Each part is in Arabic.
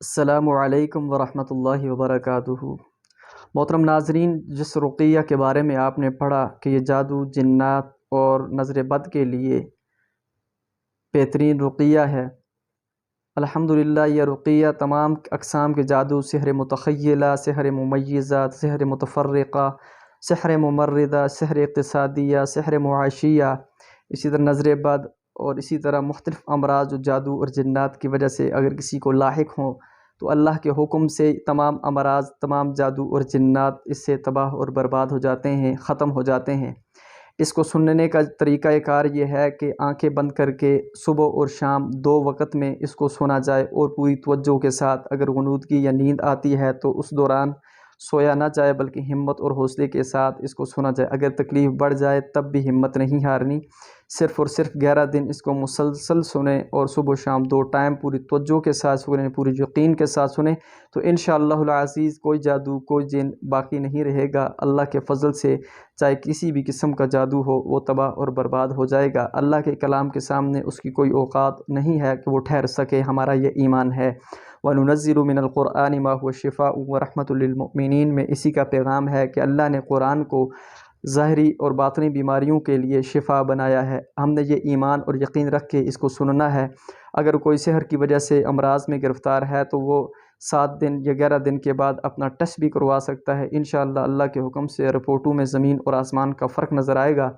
السلام علیکم ورحمۃ اللہ وبرکاتہ۔ محترم ناظرین، جس رقیہ کے بارے میں آپ نے پڑھا کہ یہ جادو، جنات اور نظر بد کے لیے بہترین رقیہ ہے، الحمدللہ یہ رقیہ تمام اقسام کے جادو، سحر متخیلہ، سحر ممیزہ، سحر متفرقہ، سحر ممردہ، سحر اقتصادیہ، سحر معاشیہ، اسی طرح نظر بد اور اسی طرح مختلف امراض و جادو اور جنات کی وجہ سے اگر کسی کو لاحق ہوں تو اللہ کے حکم سے تمام امراض، تمام جادو اور جنات اس سے تباہ اور برباد ہو جاتے ہیں، ختم ہو جاتے ہیں۔ اس کو سننے کا طریقہ کار یہ ہے کہ آنکھیں بند کر کے صبح اور شام 2 وقت میں اس کو سنا جائے اور پوری توجہ کے ساتھ، اگر غنودگی یا نیند آتی ہے تو اس دوران سویا نہ جائے بلکہ ہمت اور حوصلے کے ساتھ اس کو سنا جائے۔ اگر تکلیف بڑھ جائے تب بھی ہمت نہیں ہارنی، صرف اور صرف 11 دن اس کو مسلسل سنیں اور صبح و شام 2 ٹائم پوری توجہ کے ساتھ سنیں، پوری یقین کے ساتھ سنیں تو انشاءاللہ العزیز کوئی جادو، کوئی جن باقی نہیں رہے گا۔ اللہ کے فضل سے چاہے کسی بھی قسم کا جادو ہو وہ تباہ اور برباد ہو جائے گا۔ اللہ کے کلام کے سامنے اس کی کوئی اوقات نہیں ہے کہ وہ ٹھہر سکے، ہمارا یہ ایمان ہے۔ وَنُنَزِّلُ مِنَ الْقُرْآنِ مَا هُوَ شِفَاءٌ وَرَحْمَةٌ لِّلْمُؤْمِنِينَ میں اسی کا پیغام ہے کہ اللہ نے قرآن کو ظاہری اور باطنی بیماریوں کے لیے شفا بنایا ہے۔ ہم نے یہ ایمان اور یقین رکھ کے اس کو سننا ہے۔ اگر کوئی سحر کی وجہ سے امراض میں گرفتار ہے تو وہ 7 دن یا 11 دن کے بعد اپنا ٹیسٹ بھی کروا سکتا ہے۔ انشاءاللہ اللہ کے حکم سے رپورٹوں میں زمین اور آسمان کا فرق نظر آئے گا،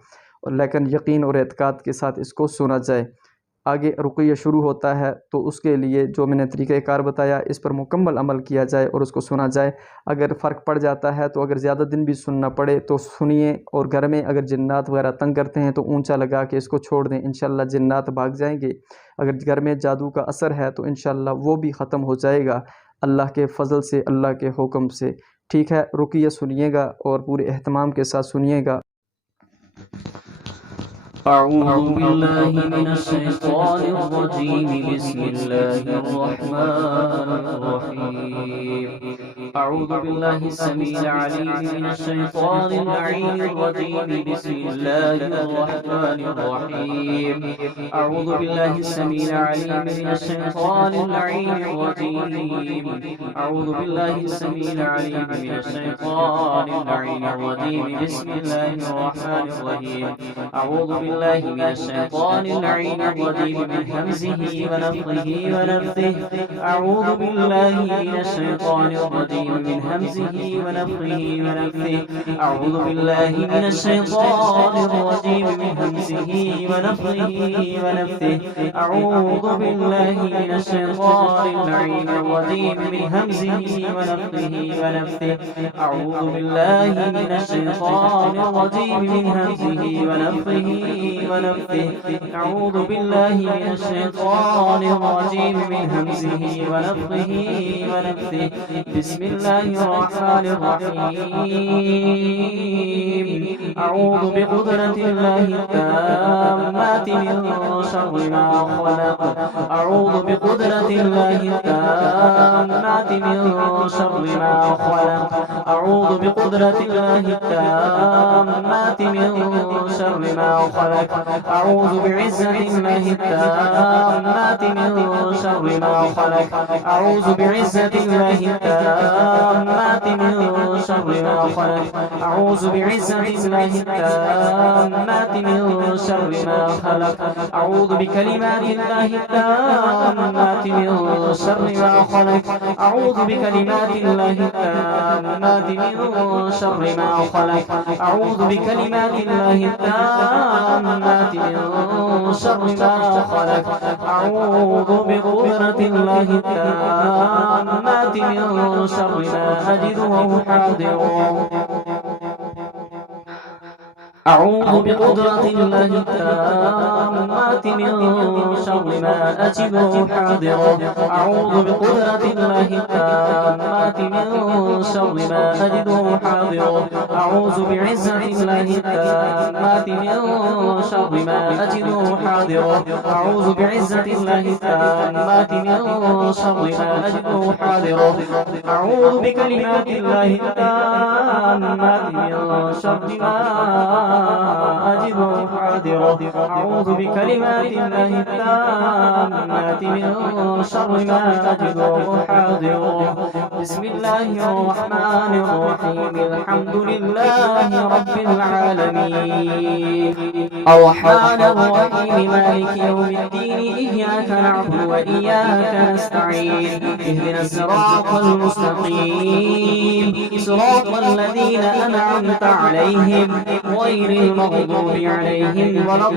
لیکن یقین اور اعتقاد کے ساتھ اس کو سنا جائے۔ آگے رقیہ شروع ہوتا ہے تو اس کے لیے جو میں نے طریقہ کار بتایا اس پر مکمل عمل کیا جائے اور اس کو سنا جائے۔ اگر فرق پڑ جاتا ہے تو اگر زیادہ دن بھی سننا پڑے تو سنیے، اور گھر میں اگر جنات وغیرہ تنگ کرتے ہیں تو اونچا لگا کے اس کو چھوڑ دیں، انشاءاللہ جنات بھاگ جائیں گے۔ اگر گھر میں جادو کا اثر ہے تو انشاءاللہ وہ بھی ختم ہو جائے گا اللہ کے فضل سے، اللہ کے حکم سے۔ ٹھیک ہے، رقیہ سنیے گا اور پورے اہتمام کے ساتھ سنیے گا۔ أعوذ بالله من الشيطان الرجيم بسم الله الرحمن الرحيم أعوذ بالله السميع العليم من الشيطان اللعين الرجيم بسم الله الرحمن الرحيم أعوذ بالله السميع العليم من الشيطان اللعين الرجيم أعوذ بالله السميع العليم من الشيطان اللعين الرجيم بسم الله الرحمن الرحيم أعوذ بالله من الشيطان اللعين الرجيم من همزه ونفخه ونفثه أعوذ بالله من الشيطان الرجيم من همزه ونفخه ونفثه أعوذ بالله من الشيطان الرجيم من همزه ونفخه ونفثه أعوذ بالله من الشيطان اللعين الرجيم من همزه ونفخه ونفثه أعوذ بالله من الشيطان الرجيم من همزه ونفخه ونفثه أعوذ بالله من الشيطان الرجيم من همزه ونفخه ونفثه بسم الله الرحمن الرحيم أعوذ بقدرة الله التامة من شر ما خلق أعوذ بقدرة الله التامة من شر ما خلق أعوذ بقدرة الله التامة من شر ما خلق أعوذ بعزة الله التامة من شر ما خلق أعوذ بعزة الله التامة من شر ما خلق أعوذ بعزة الله التامة من شر ما خلق أعوذ بكلمات الله التامة من شر ما خلق أعوذ بكلمات الله التامة من شر ما خلق أعوذ بكلمات الله التامة من شر ما خلق أعوذ بقدرة الله التامة من شر ما أجد وهو حاضر أعوذ بقدرة الله التامة من شر ما أجد حاضر أعوذ بقدرة الله التامة من شر ما أجد حاضر أعوذ بعزة الله التامة من شر ما أجد حاضر أعوذ بعزة الله التامة من شر ما أجد حاضره أعوذ بكلمات الله التامات من شر ما أجد حاضره أعوذ بكلمات الله التامات من شر ما أجد حاضره بسم الله الرحمن الرحيم الحمد لله رب العالمين الرحمن الرحيم مالك يوم الدين إياك نعبد وإياك نستعين اهدنا الصراط المستقيم صراط الذين أنعمت عليهم غير المغضوب عليهم ولا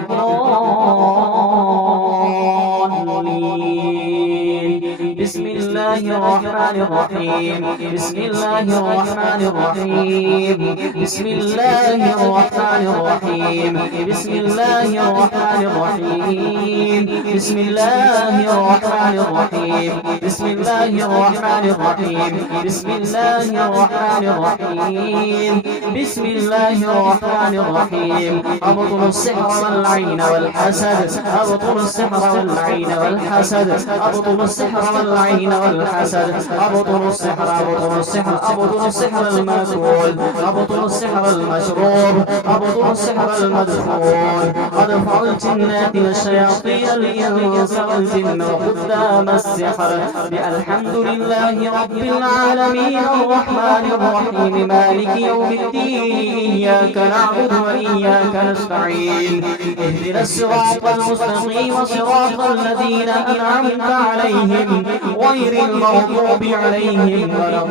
الضالين بسم الله الرحمن الرحيم بسم الله الرحمن الرحيم بسم الله الرحمن الرحيم بسم الله الرحمن الرحيم بسم الله الرحمن الرحيم بسم الله الرحمن الرحيم بسم الله الرحمن الرحيم بسم الله الرحمن الرحيم أبطل السحر والعين والحسد أبطل السحر والعين والحسد أبطل السحر والعين والحسد أبطل السحر أبطل السحر أبطل السحر المأكول أبطل السحر المشروب أبطل السحر المدفون أدفع الجنات والشياطين الإنس والجن وخدام السحر الحمد لله رب العالمين الرحمن الرحيم مالك يوم الدين إياك نعبد وإياك نستعين اهدنا الصراط المستقيم صراط الذين أنعمت عليهم غير المغضوب عليهم ولا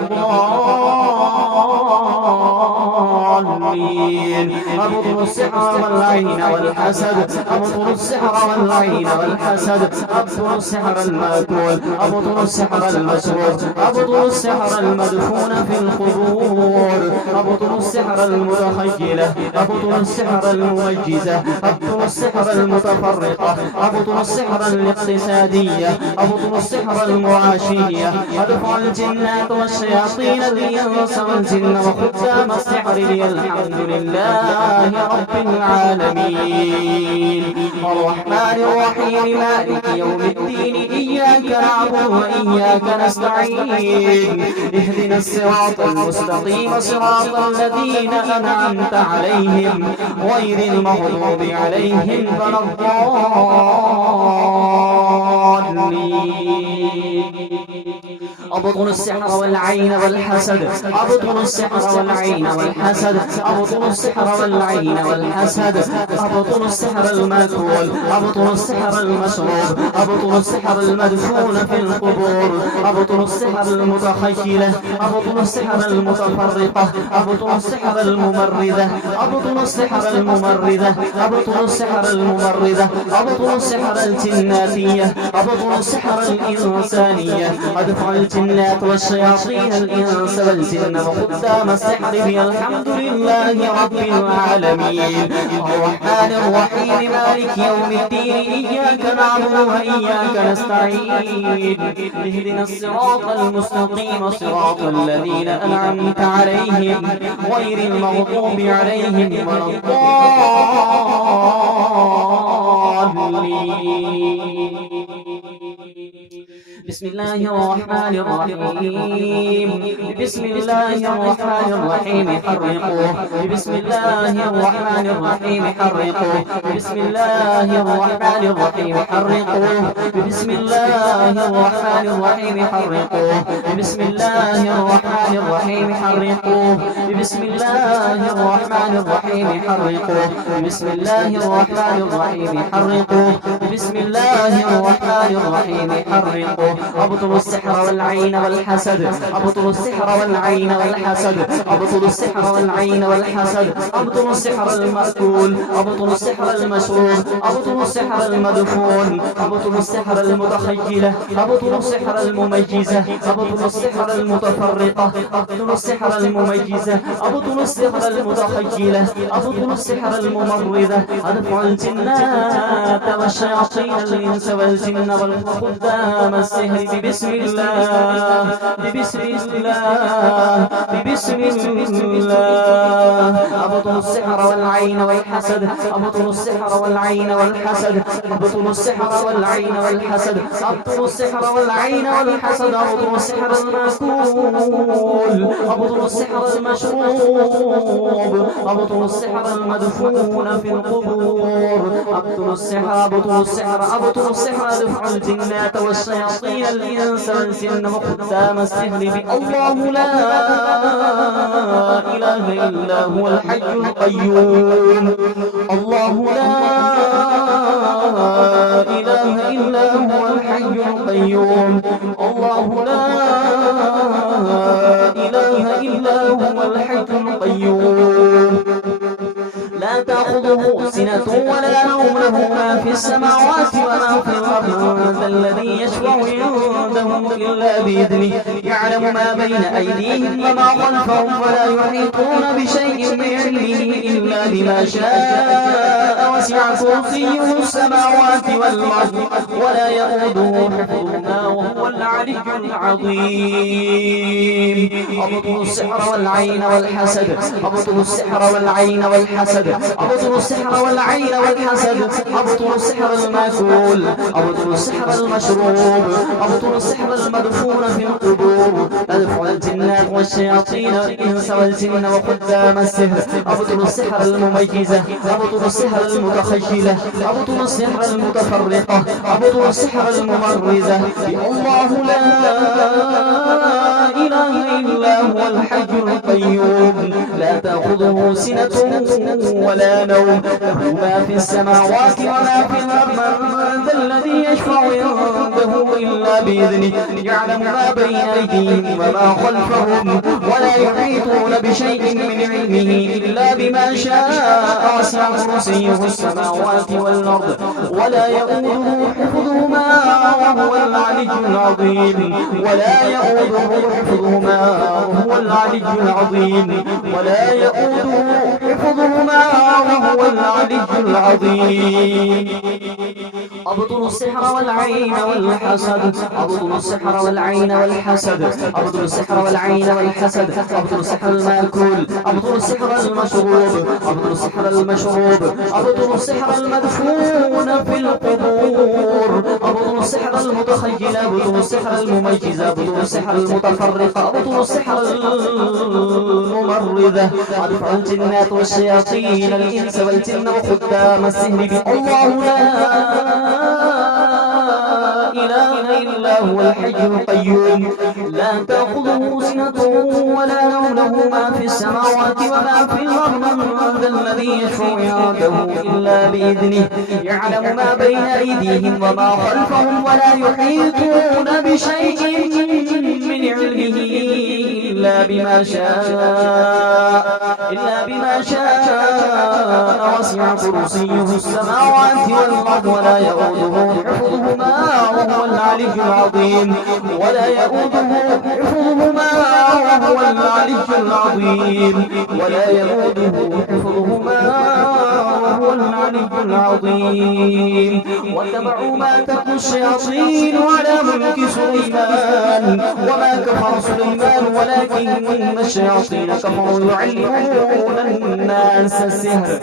الضالين أبطل السحر والعين والحسد أبطل السحر والعين والحسد أبطل السحر المأكول أبطل السحر المشروب أبطل السحر المدفون في القبور أبطل السحر المتخيلة أبطل السحر الممجزة أبطل السحر المتفرقة أبطل السحر الاقتصادية أبطل السحر المعاشية أدفع الجنات والشياطين الإنس والجن وخدام السحر لي الحمد لله رب العالمين الرحمن الرحيم مالك يوم الدين إياك نعبد وإياك نستعين اهدنا الصراط المستقيم صراط الذين أنعمت عليهم غير المغضوب عليهم ولا الضالين أبطل السحر والعين والحسد أبطل السحر والعين والحسد أبطل السحر والعين والحسد أبطل السحر المأكول أبطل السحر المشروب أبطل السحر المدفون في القبور أبطل السحر المتخيلة أبطل السحر المتفرقة أبطل السحر الممرضة أبطل السحر الممرضة أبطل السحر الممرضة أبطل السحر الجناتية أبطل السحر الإنسانية أدفع الجنات والشياطين الإنس والجن وخدام السحر بي الحمد لله رب العالمين الرحمن الرحيم مالك يوم الدين إياك نعبد وإياك نستعين اهدنا الصراط المستقيم صراط الذين أنعمت عليهم غير المغضوب عليهم ولا الضالين بسم الله الرحمن الرحيم بسم الله الرحمن الرحيم حرقوه بسم الله الرحمن الرحيم حرقوه بسم الله الرحمن الرحيم حرقوه بسم الله الرحمن الرحيم حرقوه بسم الله الرحمن الرحيم حرقوه بسم الله الرحمن الرحيم حرقوه بسم الله الرحمن الرحيم حرقوه بسم الله الرحمن الرحيم حرقوه أبطل السحر والعين والحسد أبطل السحر والعين والحسد أبطل السحر والعين والحسد أبطل السحر المأكول أبطل السحر المشروب أبطل السحر المدفون أبطل السحر المتخيلة أبطل السحر الممجزة أبطل السحر المتفرقة أبطل السحر الممجزة أبطل السحر المتخيلة أبطل السحر الممرضة أدفع الجنات والشياطين الإنس والجن والخدام السحر السحر ببسم الله ببسم الله ببسم الله أبطل السحر والعين والحسد أبطل السحر والعين والحسد أبطل السحر والعين والحسد أبطل السحر والعين والحسد أبطل السحر المأكول أبطل السحر المشروب أبطل السحر المدفون في القبور أبطل السحر أبطل السحر أبطل السحر دفع الجنات والشياطين الإنس والجن وخدام السحر الله لا إله إلا هو الحي القيوم الله لا إله إلا هو الحي القيوم الله لا إله إلا هو الحي القيوم لا تأخذه سنة ولا نوم له ما في السماوات وما في الأرض ذا الذي يشفع عنده إلا بإذنه يعلم ما بين أيديهم وما خلفهم ولا يحيطون بشيء من علمه إلا بما شاء وسع كرسيه السماوات والأرض ولا يؤوده حفظهما وهو العلي العظيم أبطل السحر والعين والحسد أبطل السحر والعين والحسد أبطل السحر والعين والحسد أبطل السحر المأكول أبطل السحر المشروب أبطل السحر المدفون في القبور أدفع الجنات والشياطين الإنس والجن وخدام السحر أبطل السحر المميزة أبطل السحر المتخيلة أبطل السحر المتفرقة أبطل السحر الممرزة الله لا إله إلا هو الحي القيوم لا تأخذه سنة ولا نوم له ما في السماوات وما في الأرض من ذا الذي يشفع عنده إلا بإذنه يعلم ما بين أيديهم وما خلفهم ولا يحيطون بشيء من علمه إلا بما شاء وسع كرسيه السماوات والأرض ولا يؤوده حفظهما وهو العلي العظيم ولا يؤوده حفظهما وهو العلي العظيم ولا يؤوده حفظهما وهو العلي العظيم أبطل السحر والعين والحسد أبطل السحر والعين والحسد أبطل السحر والعين والحسد أبطل السحر المأكول أبطل السحر المشروب أبطل السحر المشروب أبطل السحر المدفون في القبور أبطل السحر المتخيل أبطل السحر المميز أبطل السحر المتفرق أبطل السحر الممرذة أدفع الجنات والشياطين الإنس والجن وخدام السحر الله لا إله إلا هو الحي القيوم لا تأخذه سنة ولا نوم له ما في السماوات وما في الأرض من ذا الذي يشفع عنده إلا بإذنه يعلم ما بين أيديهم وما خلفهم ولا يحيطون بشيء من علمه إلا بما شاء وسع كرسيه السماوات والأرض ولا يؤوده حفظهما وهو العلي العظيم ولا يؤوده حفظهما وهو العلي العظيم ولا يؤوده حفظهما وهو العلي العظيم واتبعوا ما تتلو الشياطين على ملك سليمان وما كفر سليمان ولكن الشياطين كفروا يعلمون الناس السحر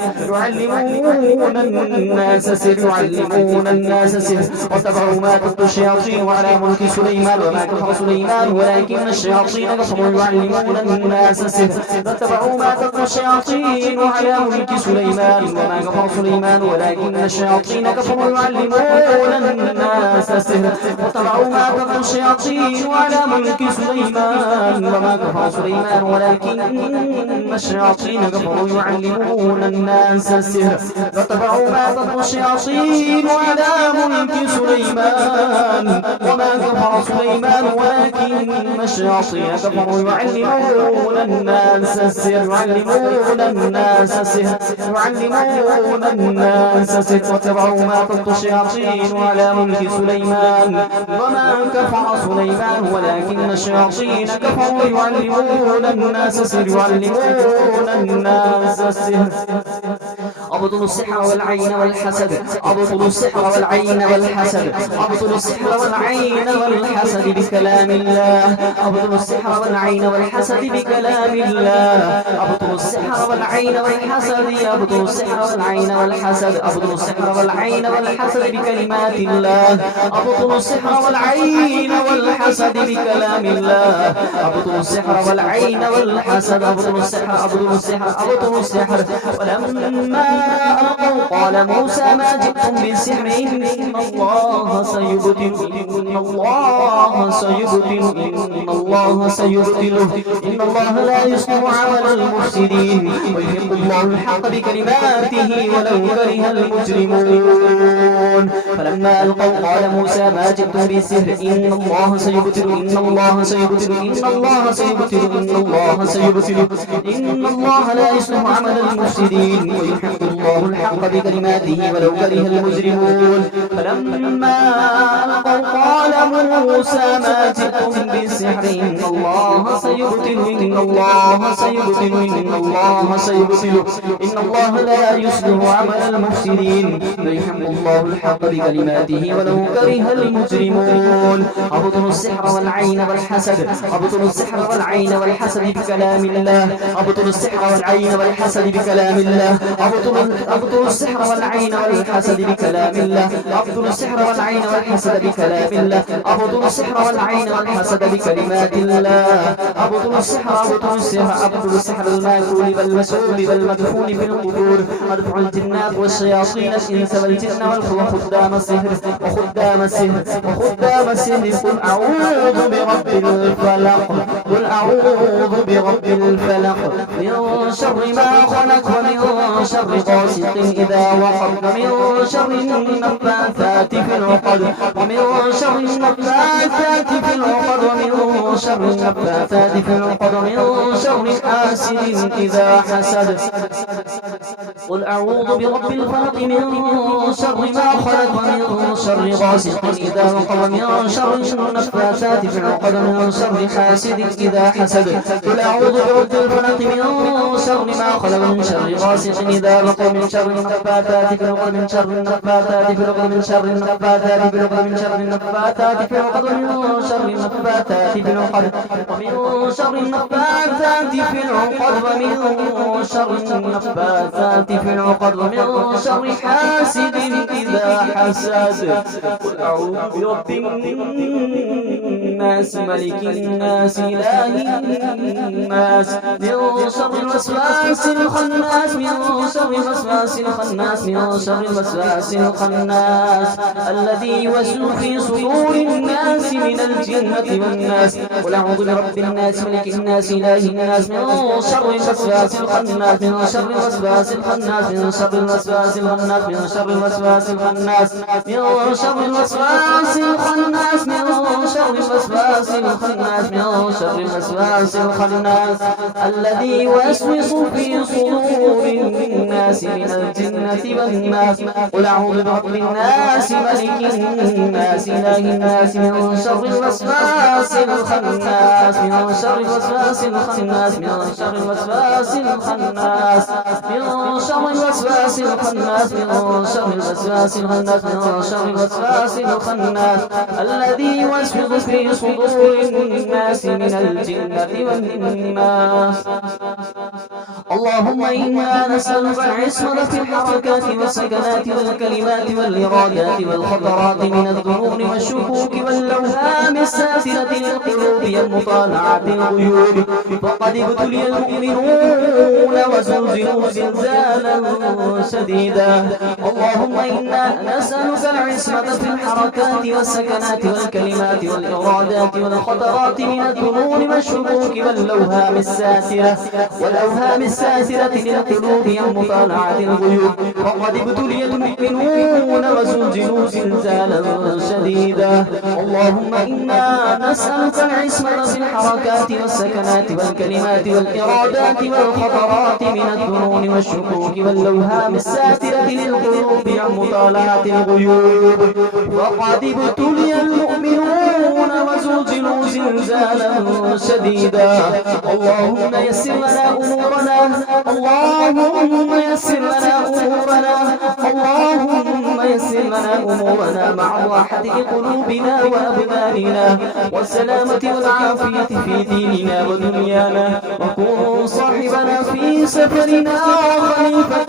يعلمون الناس السحر واتبعوا ما تتلو الشياطين على ملك سليمان وما كفر سليمان ولكن الشياطين كفروا يعلمون الناس السحر واتبعوا ما تتلو الشياطين على ملك سليمان وما كفر سليمان ولكن الشياطين كفروا يعلمون الناس السحر واتبعوا ما تتلو الشياطين على ملك سليمان وما كفر سليمان ولكن الشياطين كفروا يعلمون الناس السحر واتبعوا ما تتلو الشياطين على ملك سليمان وما كفر سليمان ولكن الشياطين كفروا يعلمون الناس السحر يعلمون الناس السحر واتبعوا ما تتلو الشياطين على ملك سليمان وما كفر سليمان ولكن الشياطين كفروا يعلمون الناس السحر أبطل السحر والعين والحسد، أبطل السحر والعين والحسد، أبطل السحر والعين والحسد بكلام الله، أبطل السحر والعين والحسد بكلام الله، أبطل السحر والعين والحسد، أبطل السحر والعين والحسد، أبطل السحر والعين والحسد بكلمات الله، أبطل السحر والعين والحسد بكلام الله، أبطل السحر والعين والحسد، أبطل السحر، أبطل السحر، أبطل السحر. ولما ألقوا قال موسى ما جئتم بالسحر إن الله سيبطل، إن الله سيبطل، إن الله سيبطله، إن الله لا يصلح عمل المفسدين ويحق الله الحق بكلماته ولو كره المجرمون. فلما ألقوا قال موسى ما جئتم بالسحر إن الله سيبطل، إن الله سيبطل، إن الله سيبطل، إن الله سيبطل، إن الله لا يصلح عمل المفسدين ويحق الله الحق بكلماته ولو كره المجرمون. فلما ألقوا قال موسى ما جئتم بالسحر إن الله سيبطل، إن الله سيبطل، إن الله سيبطل، إن الله لا يصلح عمل المفسدين ويحق الله الحق بكلماته ولو كره المجرمون. أبطل السحر والعين والحسد، أبطل السحر والعين والحسد بكلام الله، أبطل السحر والعين والحسد بكلام الله، أبطل السحر والعين والحسد بكلام الله، أبطل السحر والعين والحسد بكلام الله، أبطل السحر والعين والحسد بكلمات الله، أبطل السحر، أبطل السحر، أبطل السحر المأكول والمسعود والمدفون في القبور، أدفع الجنات والشياطين الإنس والجن وخدام السحر وخدام السحر وخدام السحر. قل أعوذ برب الفلق، قل أعوذ برب الفلق من شر ما خلق ومن شر غاسق إذا وقب ومن شر النفاثات في العقد ومن شر النفاثات في العقد ومن شر النفاثات في العقد ومن شر حاسد إذا حسد. قل أعوذ برب الفلق من شر ما خلق ومن شر غاسق إذا وقب ومن شر النفاثات في العقد ومن شر حاسد إذا حسد. قل أعوذ برب الفلق من شر ما خلق ومن شر غاسق إذا وقب من شر النفاثات في العقد من شر النفاثات في العقد من شر النفاثات في العقد من شر النفاثات في العقد ومن شر النفاثات في العقد ومن شر النفاثات في العقد ومن شر النفاثات في العقد ومن شر حاسد إذا حسد. قل أعوذ برب الناس ملك الناس إله الناس من شر الوسواس الخناس من شر الوسواس الخناس من شر الوسواس الخناس الذي يوسوس في صدور الناس من الجنة والناس. قل أعوذ برب الناس ملك الناس إله الناس من شر الوسواس الخناس من شر الوسواس الخناس من شر الوسواس الخناس من شر الوسواس الخناس من شر الوسواس الخناس من شر الوسواس الخناس من شر الوسواس الخناس الذي يوسوس في صدور الناس من الجنة والناس. قل أعوذ برب الناس ملك الناس إله الناس من شر الوسواس الخناس من شر الوسواس الخناس من شر الوسواس الخناس من شر الوسواس الخناس من شر الوسواس الخناس من شر الوسواس الخناس الذي يوسوس في صدور الناس من الجنة والناس. اللهم إنا نسألك العصمة في الحركات والسكنات والكلمات والإرادات والخطرات من الظنون والشكوك والأوهام الساسرة للقلوب المطالعة الغيوب. فقد ابتلي المؤمنون وزلزلوا زلزالا شديدا. اللهم إنا نسألك العصمة في الحركات والسكنات والكلمات والإرادات والخطرات من الظنون والشكوك والأوهام الساسرة للقلوب المطالعة الغيوب. وقد ابتلي المؤمنون وزلزلوا زلزالا شديدا. اللهم إنا نسألك العصمة في الحركات والسكنات والكلمات والإرادات والخطرات من الظنون والشكوك والأوهام الساسرة للقلوب المطالعة الغيوب. وقد ابتلي المؤمنون وزلزلوا زلزالا شديدا. اللهم يسر لنا أمورنا، اللهم يسر لنا أمورنا حياتنا. اللهم يسر لنا أمورنا مع راحة قلوبنا وأبداننا والسلامة والعافية في ديننا ودنيانا. وكن صاحبنا في سفرنا وخليفة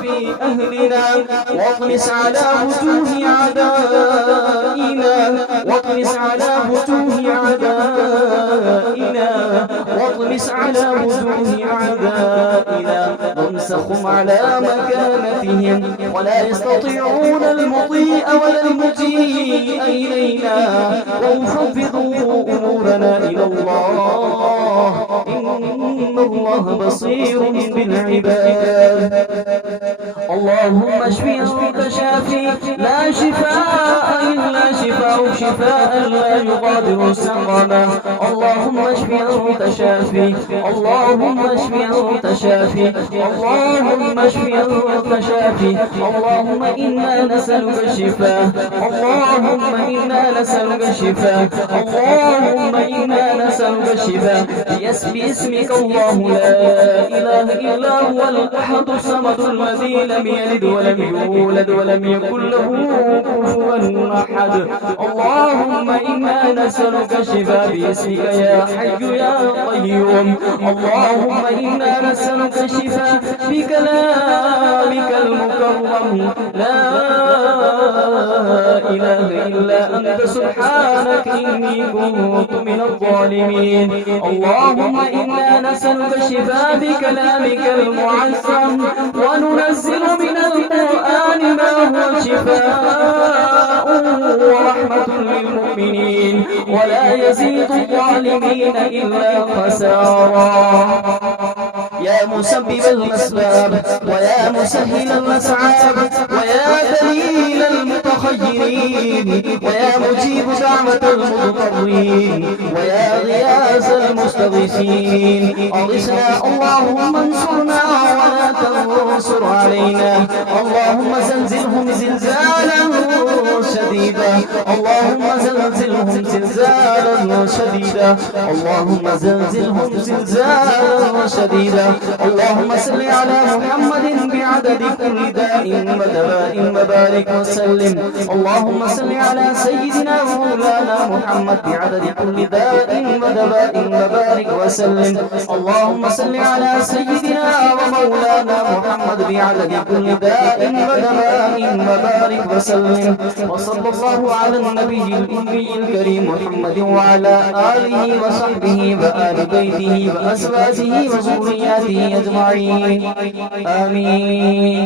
في أهلنا، واطمس على وجوه أعدائنا، واطمس على وجوه أعدائنا، واطمس على وجوه أعدائنا، وامسخهم على مكانتهم ولا يستطيعون المضيء ولا المجيء إلينا. وفوضوا أمورنا إلى الله، إن الله بصير بالعباد. اللهم اشف أنت شافي، لا شفاء إلا شفاء، شفاء لا يغادر سقما. اللهم اشف أنت شافي، اللهم اشف أنت شافي، اللهم اشف أنت شافي. اللهم إنا نسألك الشفاء، اللهم إنا نسألك الشفاء، اللهم إنا نسألك الشفاء باسمك الله لا إله إلا هو الأحد الصمد الذي لم يلد ولم يولد ولم يكن له كفوا أحد. اللهم إنا نسألك الشفاء باسمك يا حي يا قيوم. اللهم إنا نسألك الشفاء بكلامك المكرم لا إله إلا أنت سبحانك إني كنت من الظالمين. اللهم إنا نسألك الشفاء بكلامك المعزم، وننزل من القرآن ما هو شفاء ورحمة للمؤمنين ولا يزيد الظالمين إلا خسارا. يا مسبب الأسباب ويا مسهل الأسعاب ويا دليل المتخيرين ويا مجيب دعوة المضطرين ويا غياث المستغيثين، أغثنا اللهم انصرنا ولا تنصر علينا. اللهم زلزلهم زلزالا شديدا، اللهم زلزلهم زلزالا شديدا، اللهم زلزلهم زلزالا شديدا. اللهم صل على محمد بعدد كل داء ودواء وبارك وسلم. اللهم صل على سيدنا ومولانا محمد بعدد كل داء ودواء وبارك وسلم. اللهم صل على سيدنا ومولانا محمد بعدد كل داء ودواء وبارك وسلم. وصلى الله على النبي الأمي الكريم محمد وعلى آله وصحبه وآل بيته وأزواجه وذرياته أجمعين. آمين.